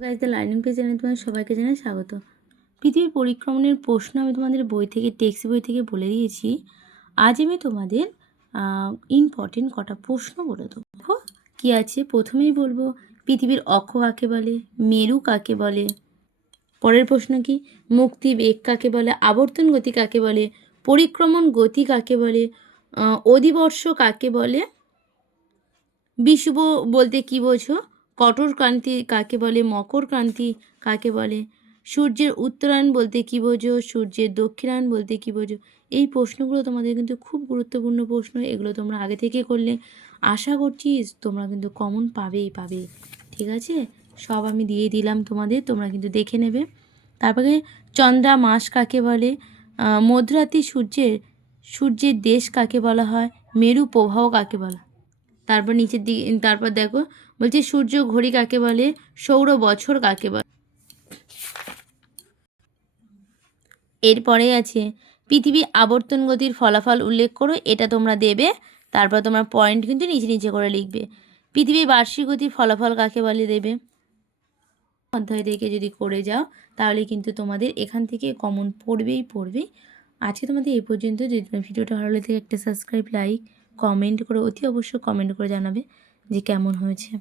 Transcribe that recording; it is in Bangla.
গাইজ দ্য লার্নিং পেজ চ্যানেলে তোমাদের সবাইকে জানাই স্বাগত। পৃথিবী পরিক্রমণের প্রশ্ন আমি তোমাদের বই থেকে টেক্সট বই থেকে বলে দিয়েছি। আজ আমি তোমাদের ইম্পর্টেন্ট কটা প্রশ্ন বলে দেবো। দেখো কী আছে, প্রথমেই বলবো পৃথিবীর অক্ষ কাকে বলে, মেরু কাকে বলে। পরের প্রশ্ন কি, মুক্তি বেগ কাকে বলে, আবর্তন গতি কাকে বলে, পরিক্রমণ গতি কাকে বলে, অধিবর্ষ কাকে বলে, বিষুব বলতে কী বোঝো, কঠোর ক্রান্তি কাকে বলে, মকর ক্রান্তি কাকে বলে, সূর্যের উত্তরায়ণ বলতে কী বোঝো, সূর্যের দক্ষিণায়ন বলতে কী বোঝো। এই প্রশ্নগুলো তোমাদের কিন্তু খুব গুরুত্বপূর্ণ প্রশ্ন, এগুলো তোমরা আগে থেকে করলে আশা করছি তোমরা কিন্তু কমন পাবেই পাবে। ঠিক আছে, সব আমি দিয়ে দিলাম তোমাদের, তোমরা কিন্তু দেখে নেবে। তারপরে চন্দ্রা মাস কাকে বলে, মধ্যরাত্রি সূর্যের দেশ কাকে বলা হয়, মেরু প্রবাহ কাকে বলা। তারপর নিচের দিকে তারপর দেখো বলছে সূর্য ঘড়ি কাকে বলে, সৌর বছর কাকে বলে। এরপরে আছে পৃথিবী আবর্তন গতির ফলাফল উল্লেখ করো, এটা তোমরা দেবে। তারপর তোমরা পয়েন্ট কিন্তু নিচে নিচে করে লিখবে। পৃথিবীর বার্ষিক গতির ফলাফল কাকে বলে দেবে। অধ্যায় থেকে যদি করে যাও তাহলে কিন্তু তোমাদের এখান থেকে কমন পড়বেই। আজকে তোমাদের এই পর্যন্ত। যদি তোমার ভিডিওটা ভালো লাগে একটা সাবস্ক্রাইব, লাইক, কমেন্ট করে অতি অবশ্যই কমেন্ট করে জানাবে যে কেমন হয়েছে।